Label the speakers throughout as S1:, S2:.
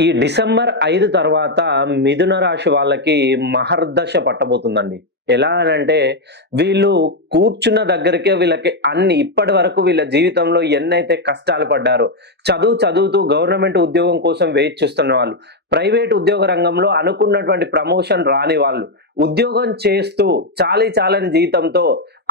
S1: ఈ డిసెంబర్ ఐదు తర్వాత మిథున రాశి వాళ్ళకి మహర్దశ పట్టబోతుందండి. ఎలా అని అంటే వీళ్ళు కూర్చున్న దగ్గరికే వీళ్ళకి అన్ని ఇప్పటి వరకు వీళ్ళ జీవితంలో ఎన్నైతే కష్టాలు పడ్డారో చదువు చదువుతూ గవర్నమెంట్ ఉద్యోగం కోసం వెయిట్ చూస్తున్న వాళ్ళు ప్రైవేట్ ఉద్యోగ రంగంలో అనుకున్నటువంటి ప్రమోషన్ రాని వాళ్ళు ఉద్యోగం చేస్తూ చాలీ చాలని జీతంతో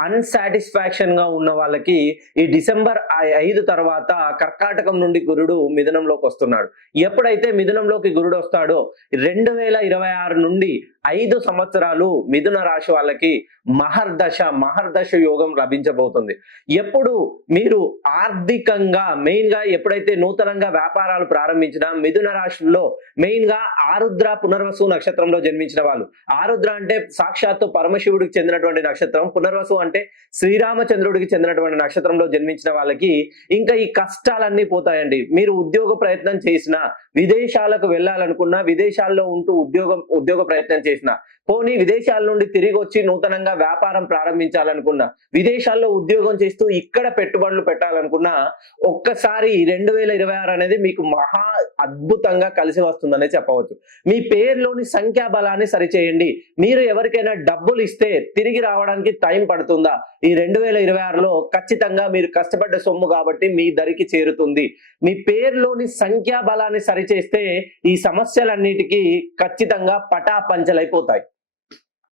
S1: అన్సాటిస్ఫాక్షన్గా ఉన్న వాళ్ళకి ఈ డిసెంబర్ ఐదు తర్వాత కర్కాటకం నుండి గురుడు మిథునంలోకి వస్తున్నాడు. ఎప్పుడైతే మిథునంలోకి గురుడు వస్తాడో రెండు వేల ఇరవై ఆరు నుండి ఐదు సంవత్సరాలు మిథున రాశి వాళ్ళకి మహర్దశ మహర్దశ యోగం లభించబోతుంది. ఎప్పుడు మీరు ఆర్థికంగా మెయిన్గా ఎప్పుడైతే నూతనంగా వ్యాపారాలు ప్రారంభించినా మిథున రాశుల్లో మెయిన్గా ఆరుద్ర పునర్వసు నక్షత్రంలో జన్మించిన వాళ్ళు. ఆరుద్ర అంటే సాక్షాత్తు పరమశివుడికి చెందినటువంటి నక్షత్రం. పునర్వసు అంటే శ్రీరామచంద్రుడికి చెందినటువంటి నక్షత్రంలో జన్మించిన వాళ్ళకి ఇంకా ఈ కష్టాలన్నీ పోతాయండి. మీరు ఉద్యోగ ప్రయత్నం చేసినా విదేశాలకు వెళ్ళాలనుకున్నా విదేశాల్లో ఉంటూ ఉద్యోగం ఉద్యోగ ప్రయత్నం చేసిన. పోనీ విదేశాల నుండి తిరిగి వచ్చి నూతనంగా వ్యాపారం ప్రారంభించాలనుకున్నా విదేశాల్లో ఉద్యోగం చేస్తూ ఇక్కడ పెట్టుబడులు పెట్టాలనుకున్నా ఒక్కసారి రెండు వేల ఇరవై ఆరు అనేది మీకు మహా అద్భుతంగా కలిసి వస్తుందనే చెప్పవచ్చు. మీ పేరులోని సంఖ్యా బలాన్ని సరిచేయండి. మీరు ఎవరికైనా డబ్బులు ఇస్తే తిరిగి రావడానికి టైం పడుతుందా? ఈ రెండు వేల ఇరవై ఆరులో ఖచ్చితంగా మీరు కష్టపడ్డ సొమ్ము కాబట్టి మీ దరికి చేరుతుంది. మీ పేరులోని సంఖ్యా బలాన్ని సరిచేస్తే ఈ సమస్యలన్నిటికీ ఖచ్చితంగా పటాపంచలైపోతాయి.